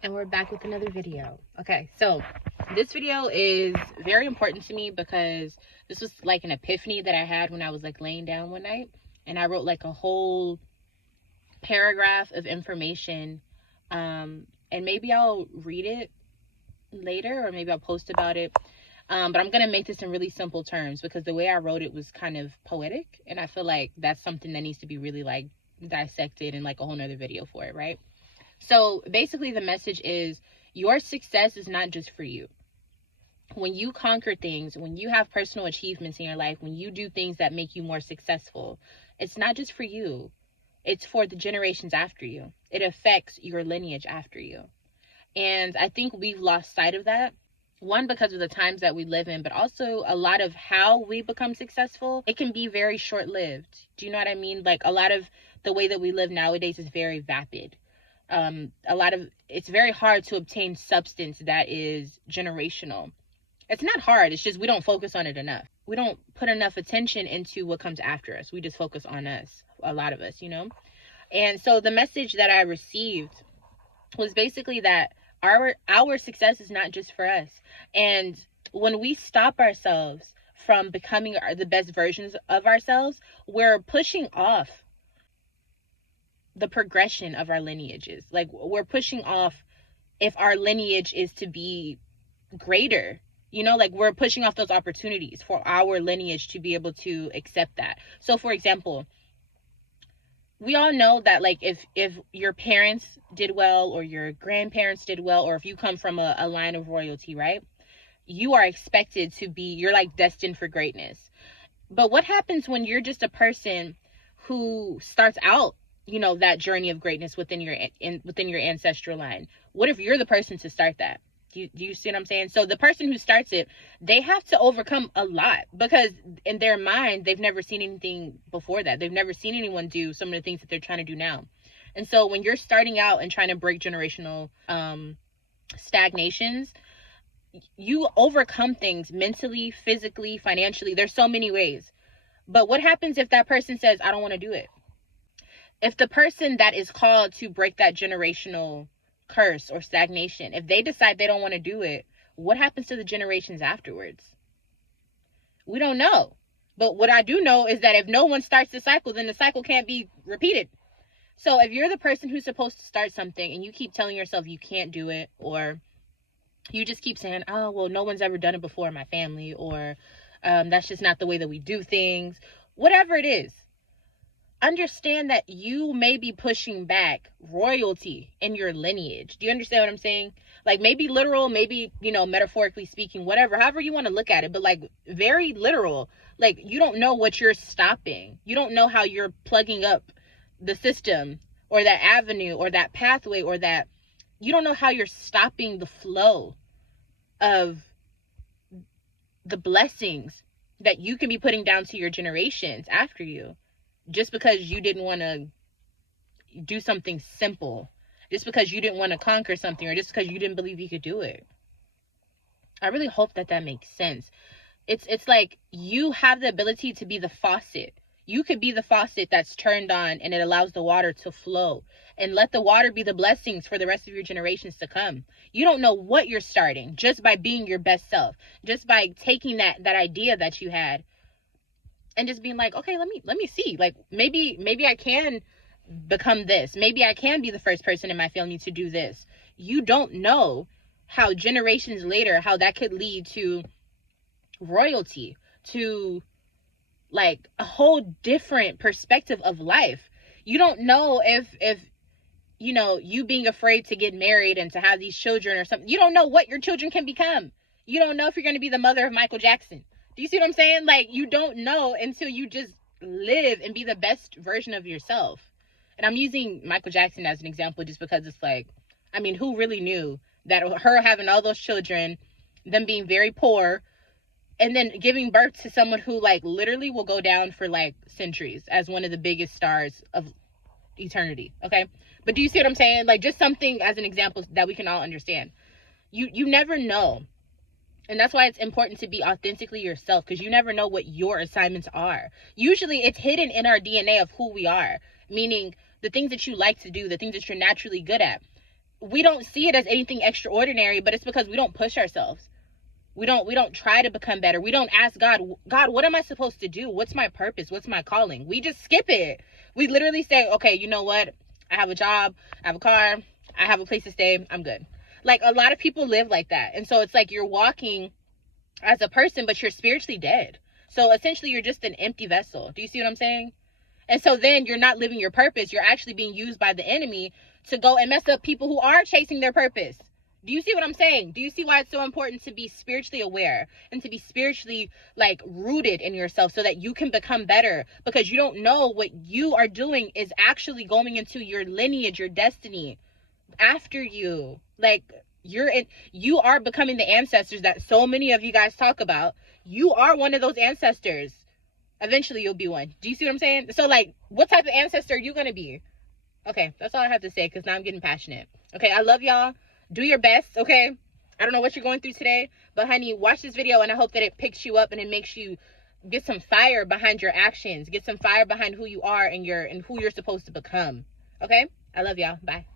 And we're back with another video. Okay, so this video is very important to me because this was like an epiphany that I had when I was like laying down one night, and I wrote like a whole paragraph of information, and maybe I'll read it later, or maybe I'll post about it, but I'm gonna make this in really simple terms because the way I wrote it was kind of poetic, and I feel like that's something that needs to be really like dissected in like a whole nother video for it, right? So basically the message is your success is not just for you. When you conquer things, when you have personal achievements in your life, when you do things that make you more successful, it's not just for you. It's for the generations after you. It affects your lineage after you. And I think we've lost sight of that. One, because of the times that we live in, but also a lot of how we become successful, it can be very short-lived. Do you know what I mean? Like a lot of the way that we live nowadays is very vapid. It's very hard to obtain substance that is generational. It's not hard, it's just we don't focus on it enough. We don't put enough attention into what comes after us. We just focus on us, a lot of us, you know? And so the message that I received was basically that our success is not just for us. And when we stop ourselves from becoming the best versions of ourselves, we're pushing off the progression of our lineages. Like we're pushing off if our lineage is to be greater, you know, like we're pushing off those opportunities for our lineage to be able to accept that. So for example, we all know that like if your parents did well, or your grandparents did well, or if you come from a line of royalty, right, you are expected to be, you're like destined for greatness. But what happens when you're just a person who starts out, you know, that journey of greatness within your ancestral line? What if you're the person to start that? Do you see what I'm saying? So the person who starts it, they have to overcome a lot, because in their mind, they've never seen anything before that. They've never seen anyone do some of the things that they're trying to do now. And so when you're starting out and trying to break generational stagnations, you overcome things mentally, physically, financially. There's so many ways. But what happens if that person says, I don't want to do it? If the person that is called to break that generational curse or stagnation, if they decide they don't want to do it, what happens to the generations afterwards? We don't know. But what I do know is that if no one starts the cycle, then the cycle can't be repeated. So if you're the person who's supposed to start something and you keep telling yourself you can't do it, or you just keep saying, oh, well, no one's ever done it before in my family, or that's just not the way that we do things, whatever it is, understand that you may be pushing back royalty in your lineage. Do you understand what I'm saying? Like maybe literal, maybe, you know, metaphorically speaking, whatever, however you want to look at it, but like very literal. Like you don't know what you're stopping. You don't know how you're plugging up the system or that avenue or that pathway, or that you don't know how you're stopping the flow of the blessings that you can be putting down to your generations after you, just because you didn't want to do something simple, just because you didn't want to conquer something, or just because you didn't believe you could do it. I really hope that that makes sense. It's like you have the ability to be the faucet. You could be the faucet that's turned on and it allows the water to flow, and let the water be the blessings for the rest of your generations to come. You don't know what you're starting just by being your best self, just by taking that idea that you had and just being like, okay, let me see, like maybe I can become this. Maybe I can be the first person in my family to do this. You don't know how generations later, how that could lead to royalty, to like a whole different perspective of life. You don't know if you know, you being afraid to get married and to have these children or something, you don't know what your children can become. You don't know if you're going to be the mother of Michael Jackson. Do you see what I'm saying? Like you don't know until you just live and be the best version of yourself. And I'm using Michael Jackson as an example just because it's like, I mean, who really knew that her having all those children, them being very poor, and then giving birth to someone who like literally will go down for like centuries as one of the biggest stars of eternity. Okay. But do you see what I'm saying? Like just something as an example that we can all understand. You never know. And that's why it's important to be authentically yourself, because you never know what your assignments are. Usually it's hidden in our DNA of who we are, meaning the things that you like to do, the things that you're naturally good at. we don't see it as anything extraordinary, but it's because we don't push ourselves. We don't try to become better. We don't ask God, what am I supposed to do? What's my purpose? What's my calling? We just skip it. We literally say, okay, you know what? I have a job, I have a car, I have a place to stay, I'm good. Like, a lot of people live like that. And so it's like you're walking as a person, but you're spiritually dead. So essentially you're just an empty vessel. Do you see what I'm saying? And so then you're not living your purpose. You're actually being used by the enemy to go and mess up people who are chasing their purpose. Do you see what I'm saying? Do you see why it's so important to be spiritually aware and to be spiritually like rooted in yourself so that you can become better? Because you don't know what you are doing is actually going into your lineage, your destiny after you. Like, you are becoming the ancestors that so many of you guys talk about. You are one of those ancestors. Eventually you'll be one. Do you see what I'm saying? So like, what type of ancestor are you going to be? Okay, that's all I have to say, because now I'm getting passionate. Okay, I love y'all. Do your best, okay? I don't know what you're going through today, but honey, watch this video and I hope that it picks you up and it makes you get some fire behind your actions. Get some fire behind who you are and who you're supposed to become. Okay? I love y'all. Bye.